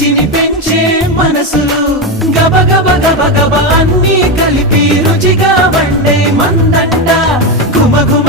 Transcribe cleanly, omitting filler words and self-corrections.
రుచిని పెంచే మనసులు గబ గబ గబ గబ అన్నీ కలిపి రుచిగా వండే మందంట గుమ గుమ